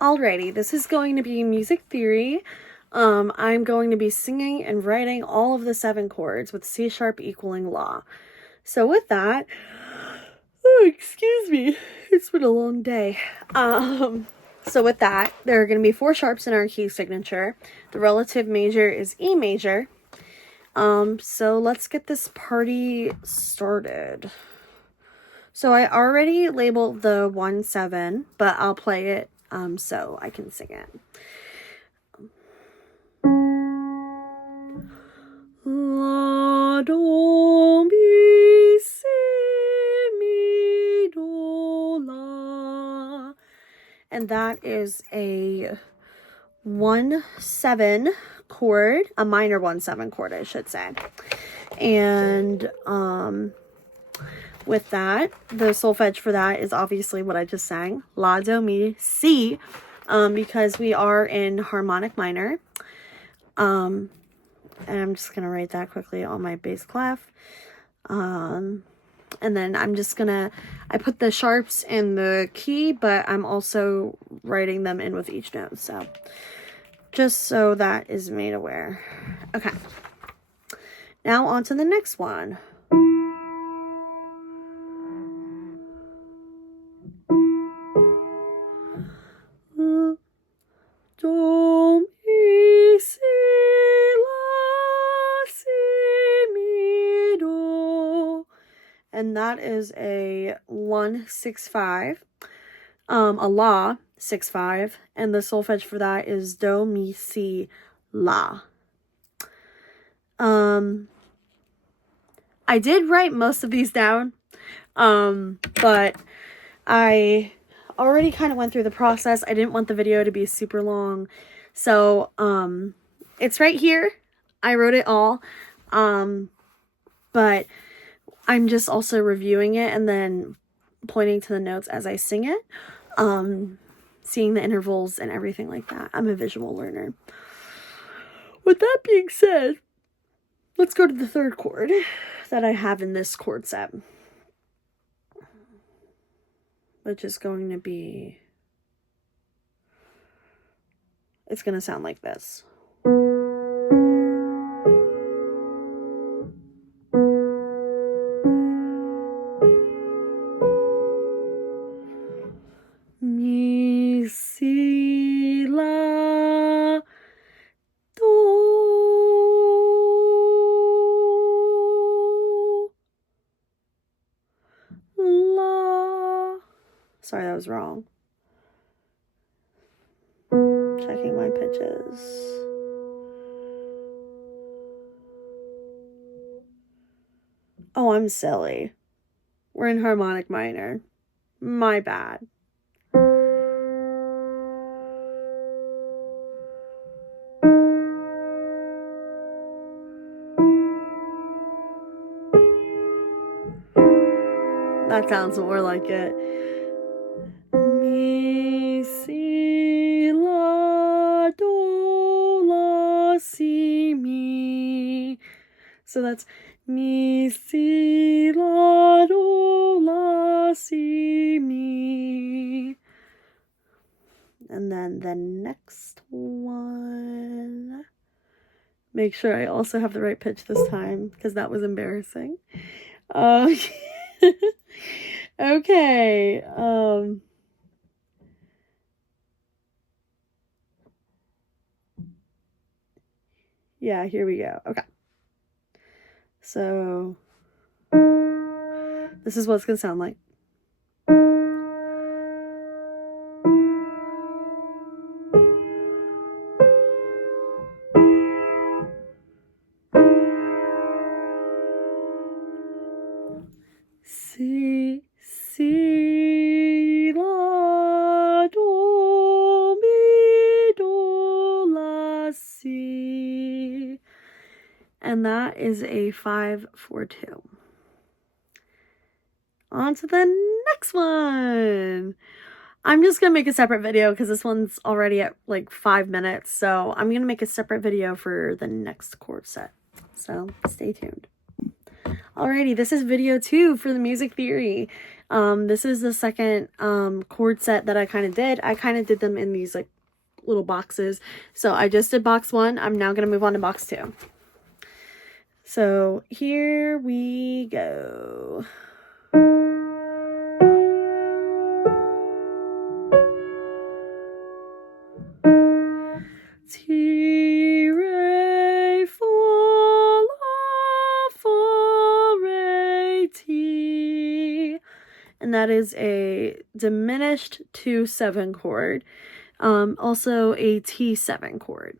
Alrighty, this is going to be music theory. I'm going to be singing and writing all of the 7 chords with C sharp equaling La. So with that, excuse me, it's been a long day. So with that, there are going to be 4 sharps in our key signature. The relative major is E major. So let's get this party started. So I already labeled the 1-7, but I'll play it so I can sing it. La, do, mi, si, mi, do, la. And that is a 1-7 chord, a minor 1-7 chord, I should say. And with that, the solfege for that is obviously what I just sang, La, Do, Mi, Si, because we are in harmonic minor. And I'm just going to write that quickly on my bass clef. And then I'm just going to, I put the sharps in the key, but I'm also writing them in with each note. So just so that is made aware. Okay. Now on to the next one. Do, mi, si, la, si, mi, do. And that is a 1-6-5, a La 6-5, and the solfege for that is Do, Mi, Si, La. I did write most of these down, but I already kind of went through the process. I didn't want the video to be super long, so it's right here. I wrote it all, but I'm just also reviewing it and then pointing to the notes as I sing it, seeing the intervals and everything like that. I'm a visual learner. With that being said, let's go to the 3rd chord that I have in this chord set, which is going to be, it's going to sound like this. Mi, si, la, do, la. Sorry, that was wrong. Checking my pitches. Oh, I'm silly. We're in harmonic minor. My bad. That sounds more like it. Mi, si, la, do, la, si, mi. So that's mi, si, la, do, la, si, mi. And then the next one. Make sure I also have the right pitch this time, because that was embarrassing. Okay. Yeah, here we go. Okay. So this is what it's gonna sound like. Si, si, la, do, mi, do, la, si. And that is a 5-4-2. On to the next one. I'm just going to make a separate video because this one's already at like 5 minutes. So I'm going to make a separate video for the next chord set. So stay tuned. Alrighty, this is video 2 for the music theory. This is the second chord set that I kind of did. I kind of did them in these like little boxes. So I just did box 1. I'm now going to move on to box 2. So here we go. Ti, re, fa, la, fa, re, ti. And that is a diminished 2/7 chord. Also a T7 chord.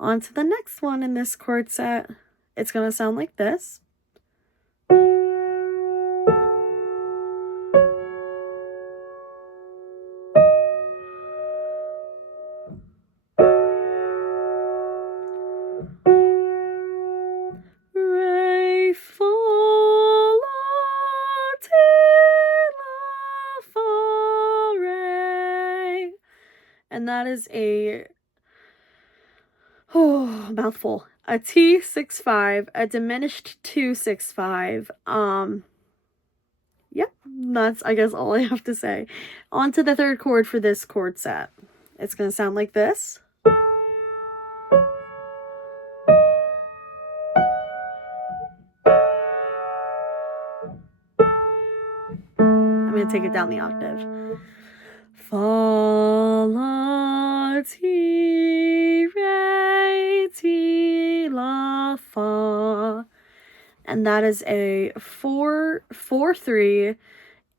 On to the next one in this chord set. It's going to sound like this. Re, fa, la, ti, la, fa, re. And that is a mouthful. A T6/5, a diminished 2/6/5. Yep, that's I guess all I have to say. On to the third chord for this chord set. It's gonna sound like this. I'm gonna take it down the octave. Fa, la, ti, re, ti, la, fa. And that is a 4/4/3,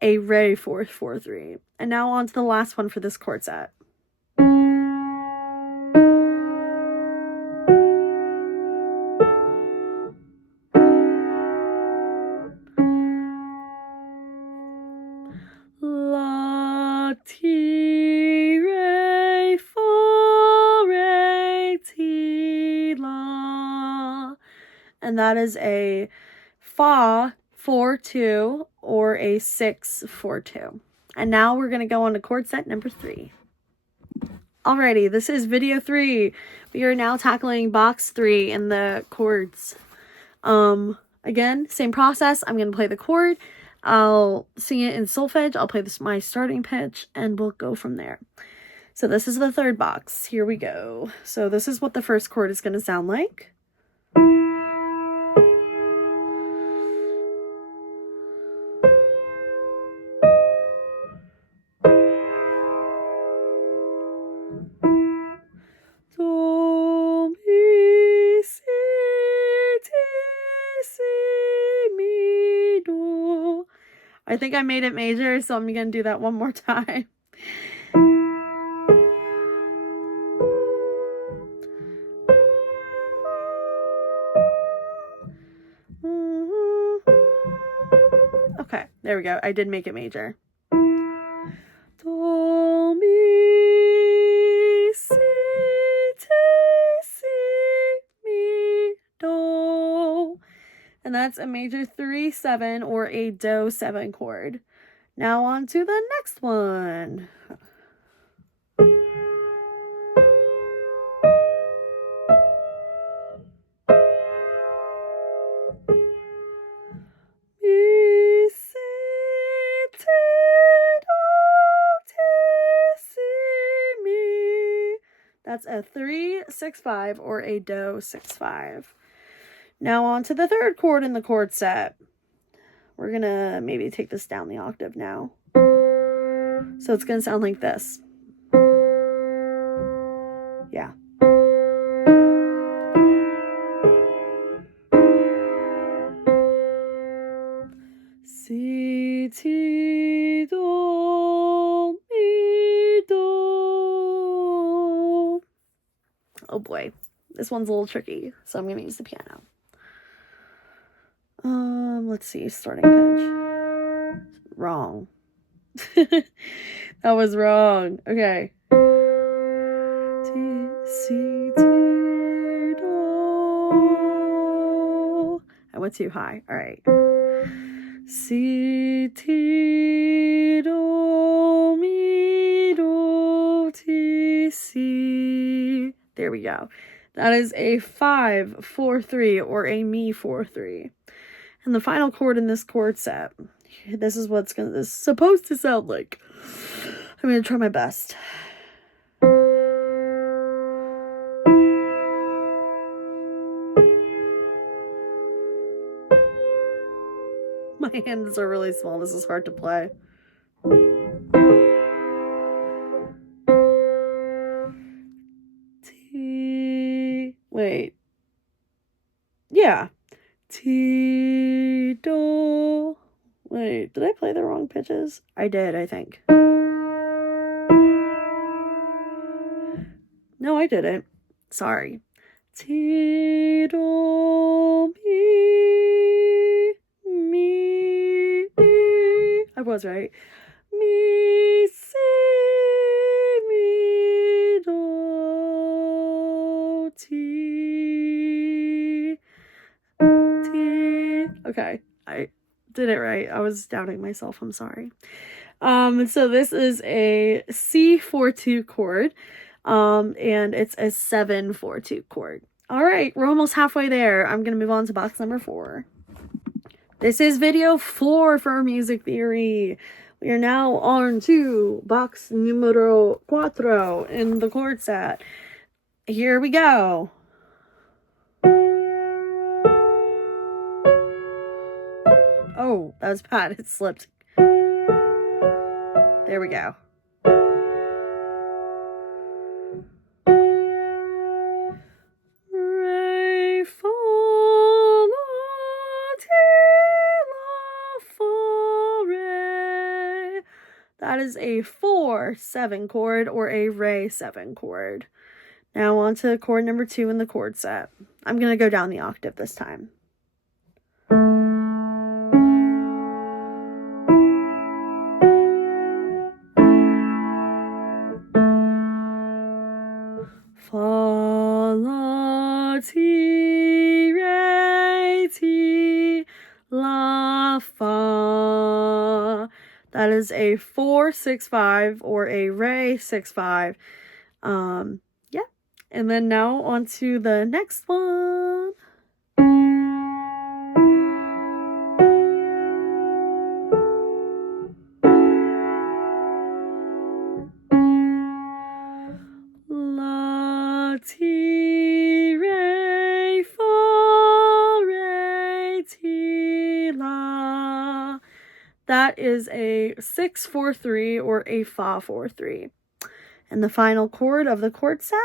a re 4/4/3. And now on to the last one for this chord set. La, ti, re, fa, re, ti, la. And that is a fa 4/2 or a 6/4/2. And now we're going to go on to chord set number 3. Alrighty, this is video 3. We are now tackling box 3 in the chords. Again, same process. I'm going to play the chord. I'll sing it in solfege. I'll play my starting pitch, and we'll go from there. So this is the third box. Here we go. So this is what the first chord is going to sound like. Do, mi, si, ti, si, mi, do. I think I made it major, so I'm going to do that one more time. Okay, there we go. I did make it major. Do, mi, si, ti, si, mi, do. And that's a major 3/7 or a do 7 chord. Now on to the next one. Mi, si, ti, do, ti, si, mi. That's a 3/6/5 or a do 6/5. Now on to the third chord in the chord set. We're going to maybe take this down the octave now. So it's going to sound like this. Yeah. Si, ti, do, mi, do. Oh boy, this one's a little tricky, so I'm going to use the piano. Let's see, starting pitch. Wrong. That was wrong. Okay. Ti, si, ti, do. I went too high. All right. Si, ti, do, mi, do, ti, si. There we go. That is a 5/4/3 or a mi 4/3. And the final chord in this chord set. This is what this is supposed to sound like. I'm gonna try my best. My hands are really small. This is hard to play. T. Wait. Yeah. T. Do. Wait, did I play the wrong pitches? I did, I think. No, I didn't. Sorry. Ti, do, mi, mi. I was right. Mi, si, mi, do, ti, ti. Okay, I did it right. I was doubting myself. I'm sorry. So this is a C4-2 chord. And it's a 7-4-2 chord. All right, we're almost halfway there. I'm going to move on to box number 4. This is video 4 for music theory. We are now on to box numero 4 in the chord set. Here we go. Oh, that was bad. It slipped. There we go. Re, fa, la, ti, la, fa, re. That is a 4-7 chord or a re 7 chord. Now on to chord number 2 in the chord set. I'm going to go down the octave this time. Fa, la, ti, re, ti, la, fa. That is a 4-6-5 or a re 6-5. Yeah. And then now on to the next one. La, ti, re, fa, re, ti, la. That is a 6-4-3 or a fa 4-3. And the final chord of the chord set.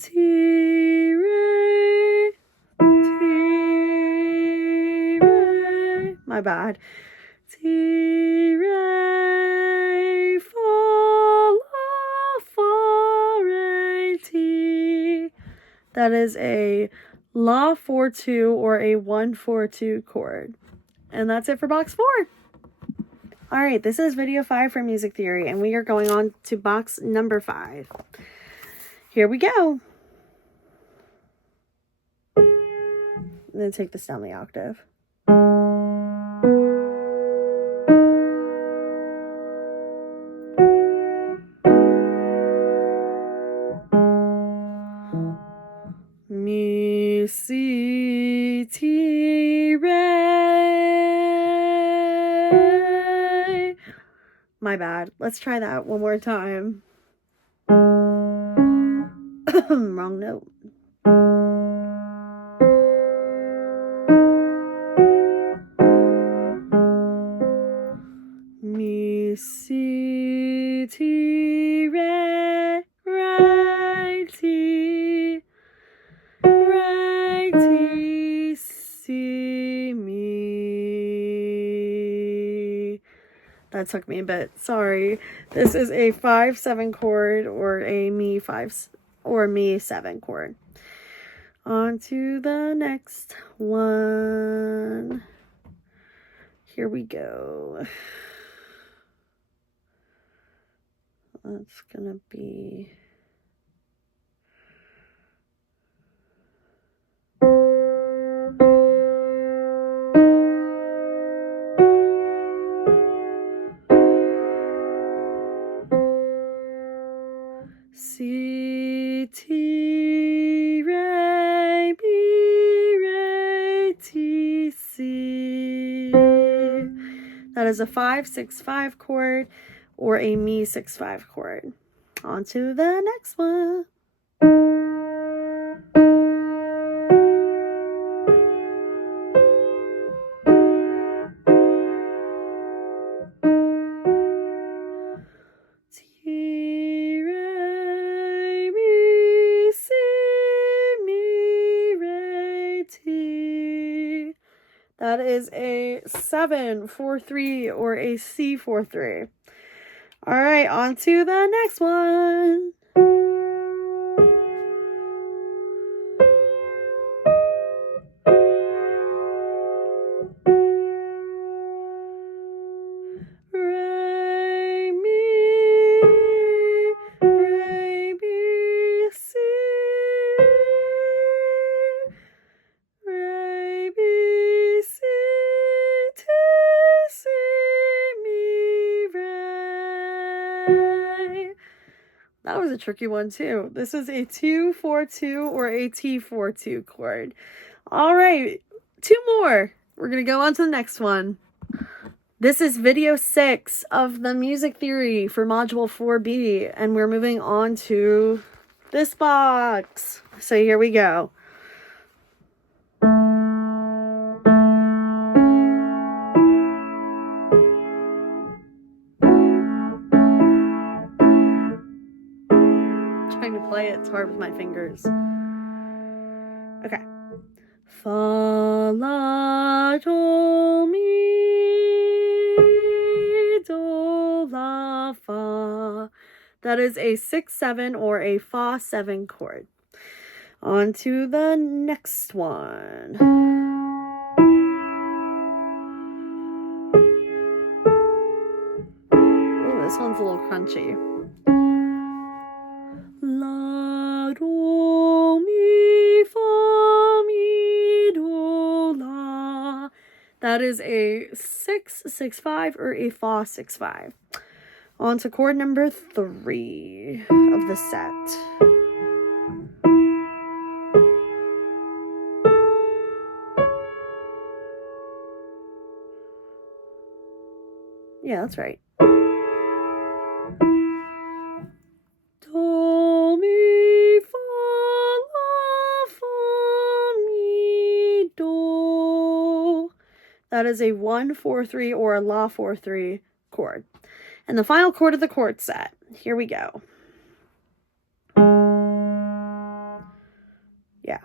Ti, re, ti, re. My bad. Ti, re, fa, la, fa, re, ti. That is a La 4-2 or a 1-4-2 chord. And that's it for box 4. All right, this is video 5 for music theory, and we are going on to box number 5. Here we go. I'm going to take this down the octave. Mi, si, ti, re. My bad. Let's try that one more time. Wrong note. Mi, si, ti, re, re, ti, re, ti, si, mi. That took me a bit. Sorry. This is a 5-7 chord or a mi 5 or mi 7 chord. On to the next one. Here we go. That's gonna be C, T, Re, Mi, Re, T, C. That is a 5-6-5 chord or a Mi 6-5 chord. On to the next one. T, Re, Mi, Si, Mi, Re, T. That is a 7-4-3 or a C-4-3. All right, on to the next one. Re, mi, re, mi, si, re, mi, si, ti, si, mi, re. That was a tricky one too. This is a 2-4-2 or a T-4-2 chord. All right, 2 more. We're going to go on to the next one. This is video 6 of the music theory for module 4B, and we're moving on to this box. So here we go. Trying to play it, it's hard with my fingers. Okay. Fa, la, do, mi, do, la, fa. That is a 6-7 or a fa 7 chord. On to the next one. Oh, this one's a little crunchy. La, do, mi, fa, mi, do, la. That is a 6-6-5 or a fa 6-5. On to chord number 3 of the set. Yeah, that's right. Do, mi, fa, la, fa, mi, do. That is a 1-4-3 or a la 4-3 chord. And the final chord of the chord set. Here we go. Yeah.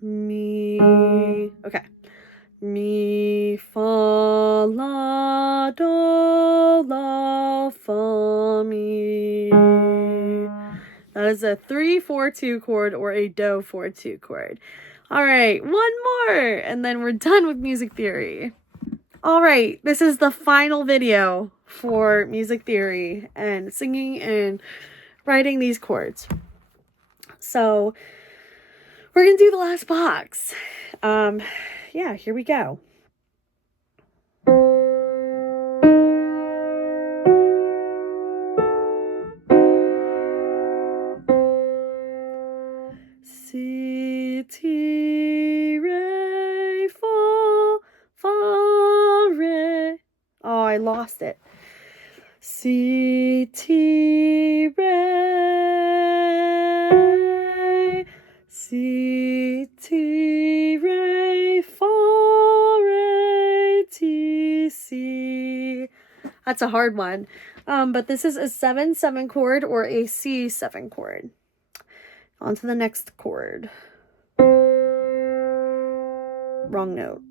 Mi. Okay. Mi, fa, la, do, la, fa, mi. That is a 3-4-2 chord or a do 4-2 chord. All right, one more, and then we're done with music theory. All right, this is the final video for music theory and singing and writing these chords. So we're gonna do the last box. Yeah, here we go. C, T, Re, Fa, Fa, Re. Oh, I lost it. C, T, Re, C, T, Re, Fa, Re, T, C. That's a hard one. But this is a 7-7 chord or a C7 chord. On to the next chord. Wrong note.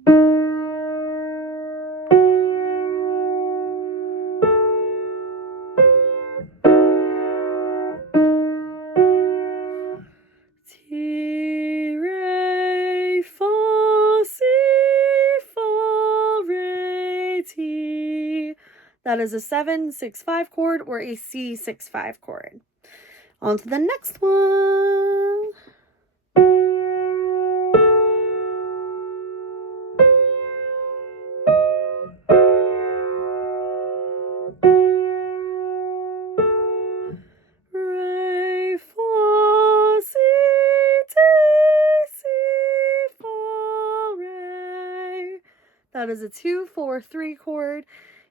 Ti, re, fa, si, fa, re, ti. That is a 7-6-5 chord or a C6-5 chord. On to the next one. That is a 2-4-3 chord,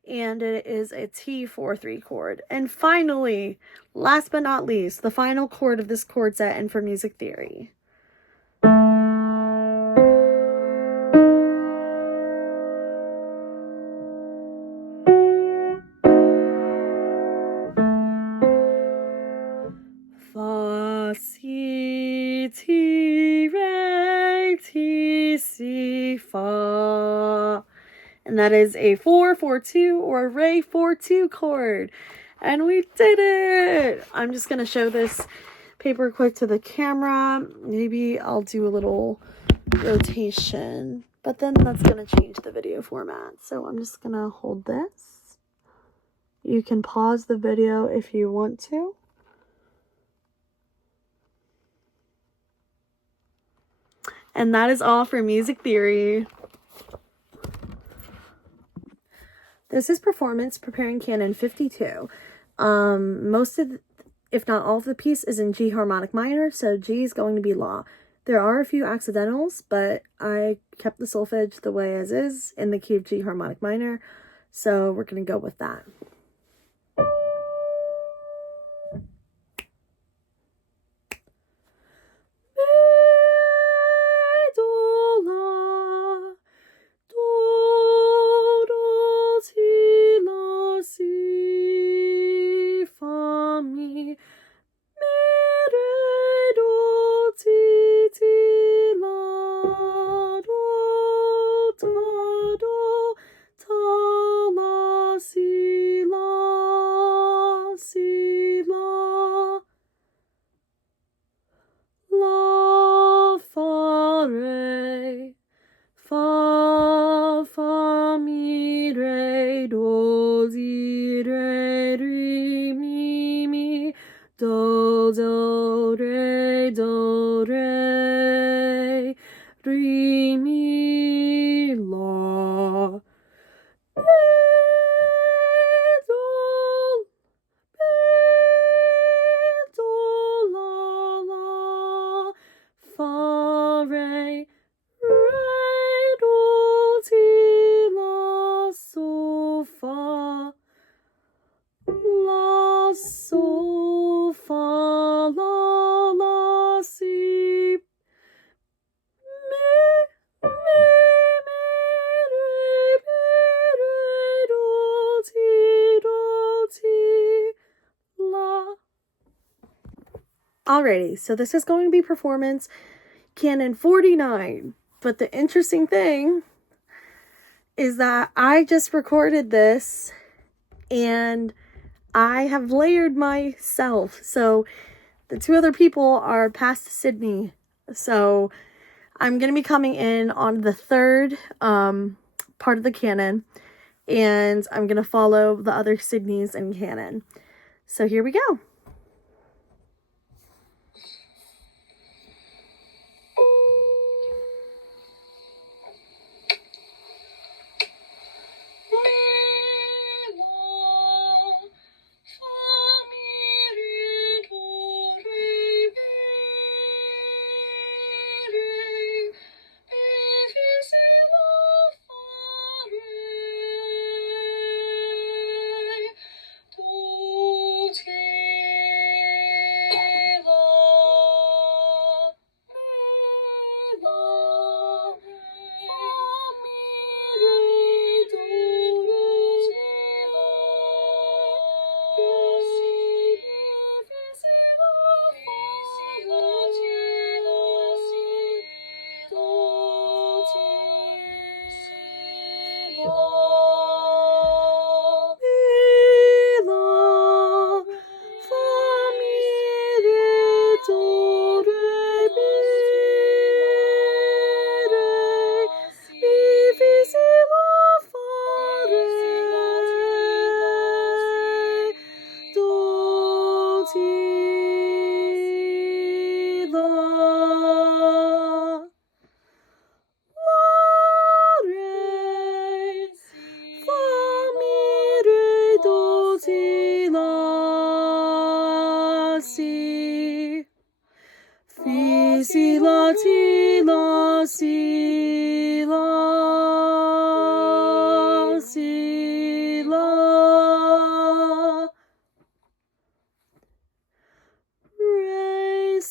and it is a T4-3 chord. And finally, last but not least, the final chord of this chord set and for music theory. Fa, si, ti, re, ti, si, fa. And that is a 4-4-2 or a re 4-2 chord. And we did it! I'm just going to show this paper quick to the camera. Maybe I'll do a little rotation. But then that's going to change the video format. So I'm just going to hold this. You can pause the video if you want to. And that is all for music theory. This is performance preparing canon 52. Most of, if not all of the piece is in G harmonic minor, so G is going to be law. There are a few accidentals, but I kept the solfege the way as is in the key of G harmonic minor, so we're going to go with that. Fa, fa, mi, re, do, si, re, re, mi, do, do, re, re, mi, la. Do, la, la, fa, re, la, sol, fa, la, la, si, mi, re, do, ti, la. Alrighty, so this is going to be performance canon 49. But the interesting thing is that I just recorded this and I have layered myself. So the two other people are past Sydney. So I'm going to be coming in on the third part of the canon. And I'm going to follow the other Sydneys in canon. So here we go. Si, la, ti, la, si, la.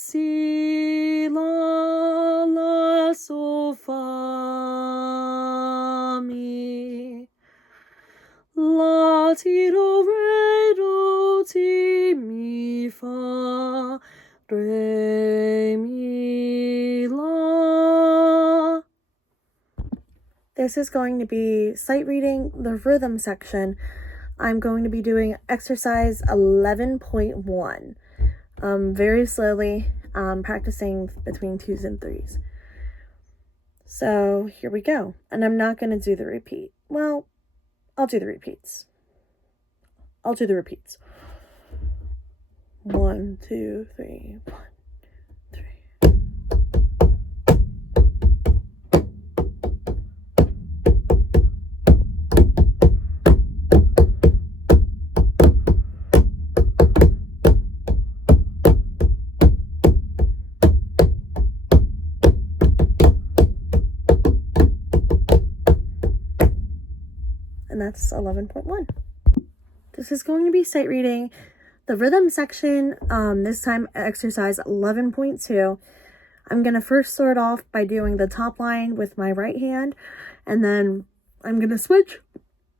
si, la, sol, fa, mi. La, ti, do, re, do, ti, mi, fa, re, mi, la. This is going to be sight reading, the rhythm section. I'm going to be doing exercise 11.1. Very slowly, practicing between 2s and 3s. So here we go. And I'm not going to do the repeat. Well, I'll do the repeats. 1, 2, 3, 1, 2, 3. And that's 11.1. This is going to be sight reading, the rhythm section, this time exercise 11.2. I'm going to first start off by doing the top line with my right hand, and then I'm going to switch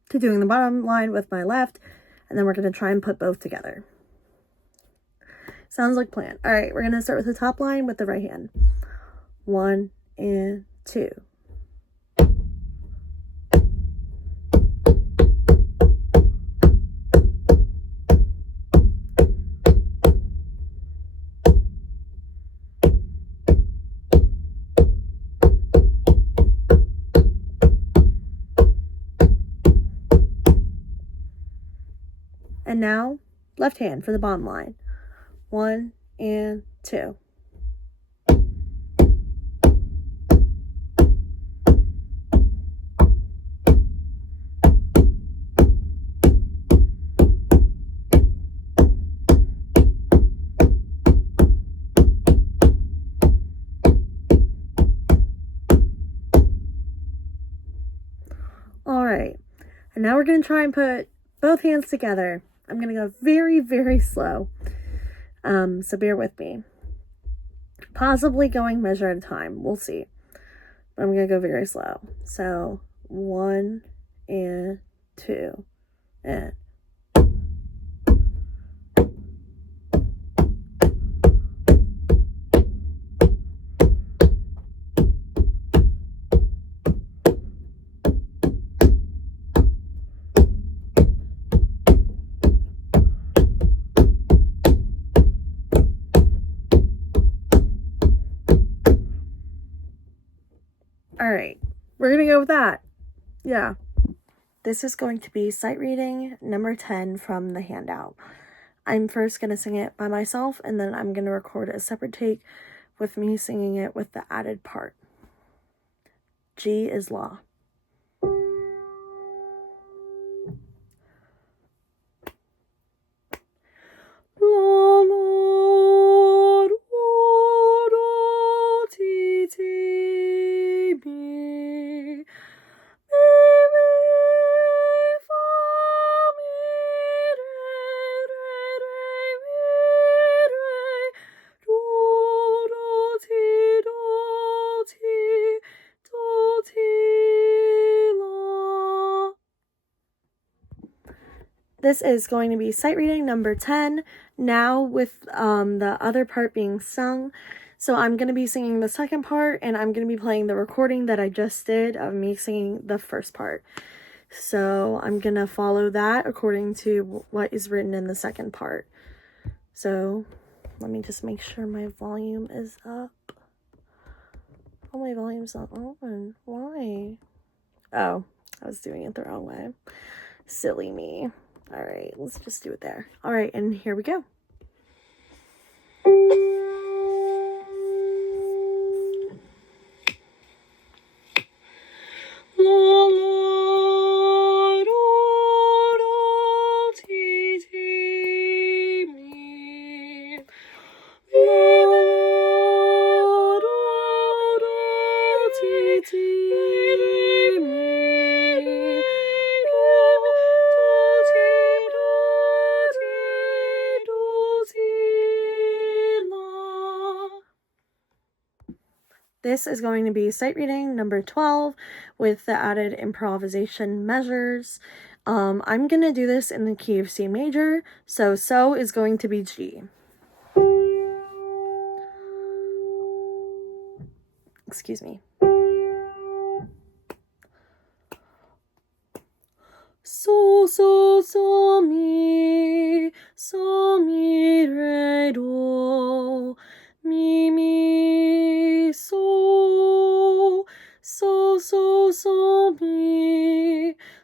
to doing the bottom line with my left, and then we're going to try and put both together. Sounds like plan. All right, we're going to start with the top line with the right hand. 1 and 2. And now, left hand for the bottom line. 1 and 2. All right, and now we're going to try and put both hands together. I'm going to go very, very slow, so bear with me. Possibly going measure at a time. We'll see. But I'm going to go very slow. So 1 and 2 and. All right, we're going to go with that. Yeah. This is going to be sight reading number 10 from the handout. I'm first going to sing it by myself, and then I'm going to record a separate take with me singing it with the added part. G is La. La, la, do, do, ti, ti, mi. This is going to be sight reading number 10, now with the other part being sung. So I'm going to be singing the second part, and I'm going to be playing the recording that I just did of me singing the first part. So I'm going to follow that according to what is written in the second part. So let me just make sure my volume is up. Oh, my volume's not on. Why? Oh, I was doing it the wrong way. Silly me. All right, let's just do it there. All right, and here we go. This is going to be sight reading number 12 with the added improvisation measures. I'm going to do this in the key of C major, so is going to be G. Excuse me. So, mi, re, do, mi,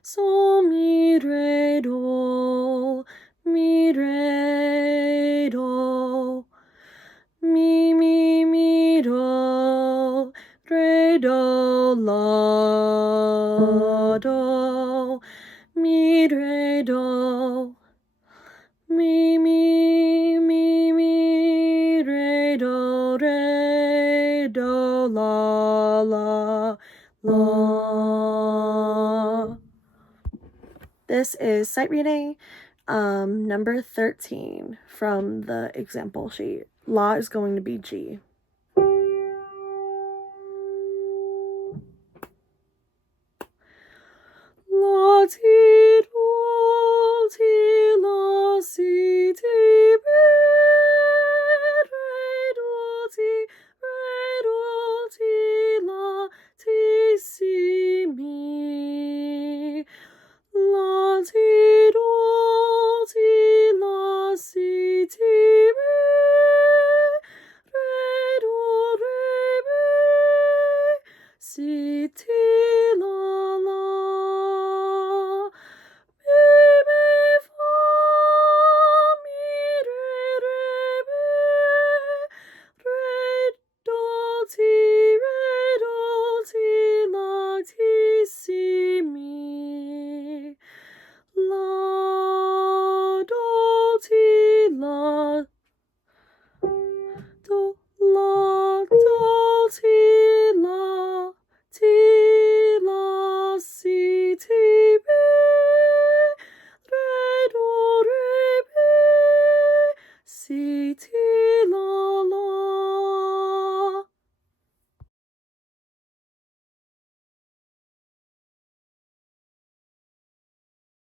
so, mi, re, do, mi, do, re, do, la, do, mi, re, do, mi, re, do, la, la. This is sight reading number 13 from the example sheet. La is going to be G. La, ti, do, ti, la, si, ti,